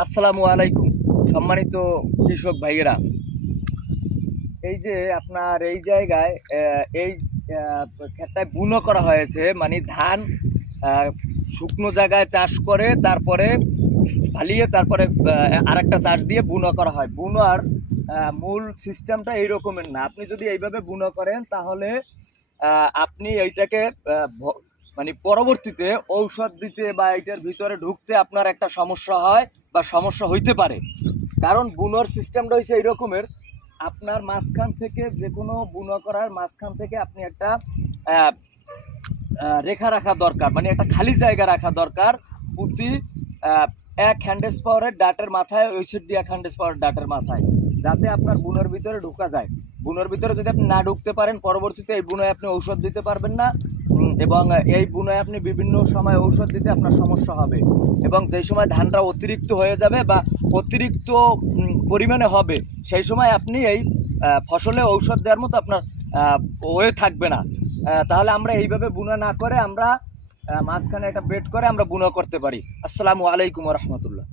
আসসালামু আলাইকুম সম্মানিত কৃষক ভাইয়েরা। এই যে আপনার এই জায়গায় এই ক্ষেতটায় বুনো করা হয়েছে, মানে ধান শুকনো জায়গায় চাষ করে তারপরে ফালিয়ে তারপরে আরেকটা চাষ দিয়ে বুনো করা হয়। বুনার মূল সিস্টেমটা এই রকমের না। আপনি যদি এইভাবে বুনো করেন তাহলে আপনি এইটাকে মানে পরবর্তীতে ঔষধ দিতে বা এইটার ভিতরে ঢুকতে আপনার একটা সমস্যা হয় বা সমস্যা হইতে পারে। কারণ বুনোর সিস্টেমটা হচ্ছে এই রকমের, আপনার মাঝখান থেকে যে কোনো বুনো করার মাঝখান থেকে আপনি একটা রেখা রাখা দরকার, মানে একটা খালি জায়গা রাখা দরকার প্রতি এক হ্যান্ডেস পাওয়ারের ডাটের মাথায়, ওই সাইড দিয়ে এক হ্যান্ডেস পাওয়ার ডাটের মাথায়, যাতে আপনার বুনোর ভিতরে ঢোকা যায়। বুনোর ভিতরে যদি আপনি না ঢুকতে পারেন, পরবর্তীতে এই বুনোয় আপনি ঔষধ দিতে পারবেন না, এবং এই বুনোয় আপনি বিভিন্ন সময় ঔষধ দিতে আপনার সমস্যা হবে। এবং যেই সময় ধানটা অতিরিক্ত হয়ে যাবে বা অতিরিক্ত পরিমাণে হবে, সেই সময় আপনি এই ফসলে ঔষধ দেওয়ার মতো আপনার ওয়ে থাকবে না। তাহলে আমরা এইভাবে বুনা না করে আমরা মাঝখানে একটা বেড করে আমরা বুনা করতে পারি। আসসালামু আলাইকুম রহমতুল্লাহ।